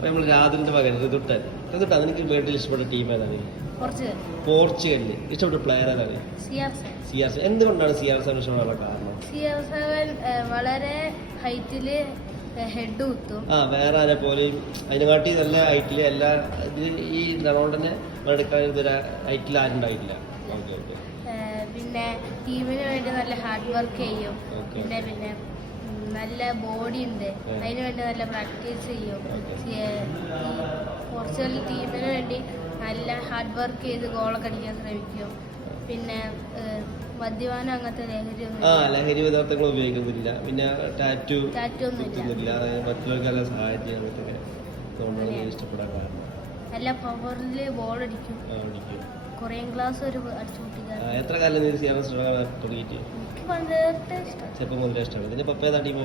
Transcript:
അപ്പൊ നമ്മൾ രാത്രിന്റെ പകരം ഋതുട്ടൻ എനിക്ക് വേൾഡിൽ ഇഷ്ടപ്പെട്ട ടീം ഏതാണ്? പോർച്ചുഗലിന് ഇഷ്ടപ്പെട്ട പ്ലെയർ ഏതാണ്? CR7. എന്തുകൊണ്ടാണ് CR7 ഇഷ്ടപ്പെടാനുള്ള കാരണം? CR7 വളരെ ഹൈറ്റില് ഹെഡ് കുത്തും. വേറെ ആരെ പോലെയും അതിനെക്കാട്ടി നല്ല ഹൈറ്റില് എല്ലാ ഈ റൊണാൾഡോനെ എടുക്കാൻ ഇതുവരെ ഹൈറ്റിൽ ആരും ഉണ്ടായിട്ടില്ല. പിന്നെ ടീമിന് വേണ്ടി നല്ല ഹാർഡ് വർക്ക് ചെയ്യും. പിന്നെ നല്ല ബോഡി ഉണ്ട്, അതിന് വേണ്ടി നല്ല പ്രാക്ടീസ് ചെയ്യും. പോർച്ചുഗൽ ടീമിന് വേണ്ടി നല്ല ഹാർഡ് വർക്ക് ചെയ്ത് ഗോളൊക്കെ അടിക്കാൻ ശ്രമിക്കും. പിന്നെ മദ്യപാനം അങ്ങനത്തെ ലഹരി പദാർത്ഥങ്ങൾ ഉപയോഗിക്കുന്നില്ല. പിന്നെ ടാറ്റു ഒന്നുമില്ല. മറ്റുള്ളവർക്കെല്ലാം സഹായം ചെയ്യാൻ പറ്റുക ഇഷ്ടപ്പെടാൻ കാരണം നല്ല പവറില് ബോൾ അടിക്കും. കൊറിയൻ ക്ലാസ് ഒരു അടിച്ചു പൊട്ടിക്കാൻ. എത്ര കാലം തുടങ്ങിയിട്ട്? എനിക്ക് പണ്ടത്തെ ഇഷ്ടം. ചെറുപ്പം മുതലേ ഇഷ്ടമാണ്. ഇതിന്റെ പപ്പ ഏതാ ടീം?